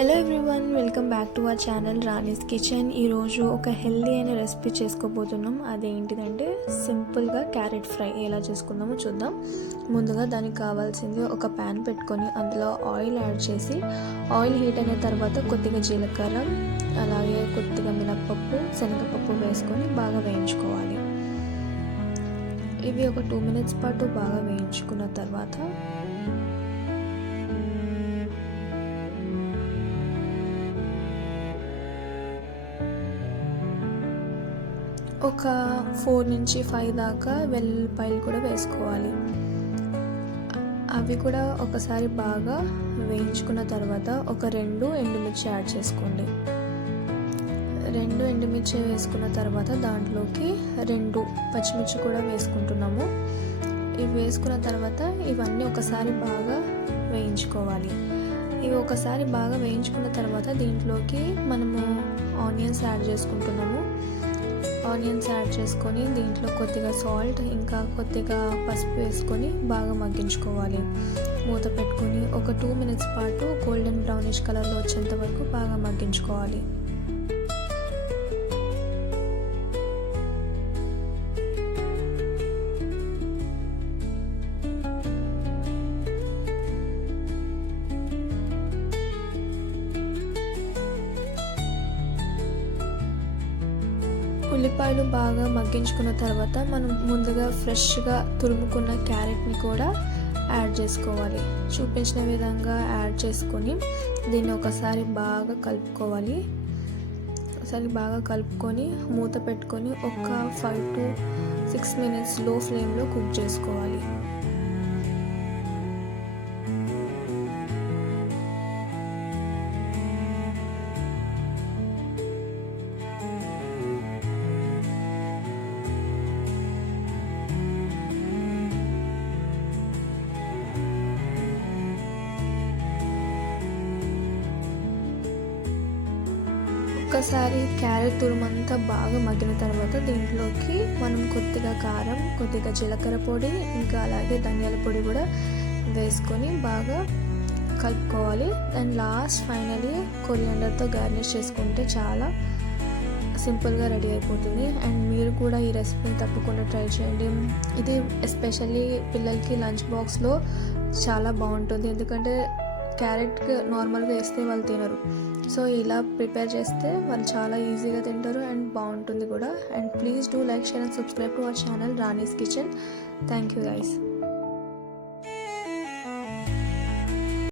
Hello everyone welcome back to our channel Rani's kitchen ఈరోజు ఒక healthy అయిన recipe చేసుకోబోతున్నాం. అదేంటిదంటే సింపుల్గా క్యారెట్ ఫ్రై ఎలా చేసుకుందామో చూద్దాం. ముందుగా దానికి కావాల్సింది ఒక ప్యాన్ పెట్టుకొని అందులో ఆయిల్ యాడ్ చేసి ఆయిల్ హీట్ అయిన తర్వాత కొద్దిగా జీలకర్ర అలాగే కొద్దిగా మినప్పప్పు శనగపప్పు వేసుకొని బాగా వేయించుకోవాలి. ఇవి ఒక టూ మినిట్స్ పాటు బాగా వేయించుకున్న తర్వాత ఒక ఫోర్ నుంచి ఫైవ్ దాకా వెల్లుల్లిపాయలు కూడా వేసుకోవాలి. అవి కూడా ఒకసారి బాగా వేయించుకున్న తర్వాత ఒక రెండు ఎండుమిర్చి యాడ్ చేసుకోండి. రెండు ఎండుమిర్చి వేసుకున్న తర్వాత దాంట్లోకి రెండు పచ్చిమిర్చి కూడా వేసుకుంటున్నాము. ఇవి వేసుకున్న తర్వాత ఇవన్నీ ఒకసారి బాగా వేయించుకోవాలి. ఇవి ఒకసారి బాగా వేయించుకున్న తర్వాత దీంట్లోకి మనము ఆనియన్స్ యాడ్ చేసుకుంటున్నాము. ఆనియన్స్ యాడ్ చేసుకొని దీంట్లో కొద్దిగా సాల్ట్ ఇంకా కొద్దిగా పసుపు వేసుకొని బాగా మగ్గించుకోవాలి. మూత పెట్టుకొని ఒక టూ మినిట్స్ పాటు గోల్డెన్ బ్రౌనిష్ కలర్లో వచ్చేంత వరకు బాగా మగ్గించుకోవాలి. ఉల్లిపాయలు బాగా మగ్గించుకున్న తర్వాత మనం ముందుగా ఫ్రెష్గా తురుముకున్న క్యారెట్ని కూడా యాడ్ చేసుకోవాలి. చూపించిన విధంగా యాడ్ చేసుకొని దీన్ని ఒకసారి బాగా కలుపుకోవాలి. ఒకసారి బాగా కలుపుకొని మూత పెట్టుకొని ఒక ఫైవ్ టు సిక్స్ మినిట్స్లో ఫ్లేమ్లో కుక్ చేసుకోవాలి. ఒక్కసారి క్యారెట్ తురుమంతా బాగా మగ్గిన తర్వాత దీంట్లోకి మనం కొద్దిగా కారం కొద్దిగా జీలకర్ర పొడి ఇంకా అలాగే ధనియాల పొడి కూడా వేసుకొని బాగా కలుపుకోవాలి. అండ్ లాస్ట్ ఫైనలీ కొరియాండర్తో గార్నిష్ చేసుకుంటే చాలా సింపుల్గా రెడీ అయిపోతుంది. అండ్ మీరు కూడా ఈ రెసిపీని తప్పకుండా ట్రై చేయండి. ఇది ఎస్పెషల్లీ పిల్లలకి లంచ్ బాక్స్లో చాలా బాగుంటుంది. ఎందుకంటే క్యారెట్ నార్మల్గా వేస్తే వాళ్ళు తినరు. సో ఇలా ప్రిపేర్ చేస్తే వాళ్ళు చాలా ఈజీగా తింటారు అండ్ బాగుంటుంది కూడా. And please do like share and subscribe to our channel Rani's kitchen. Thank you guys.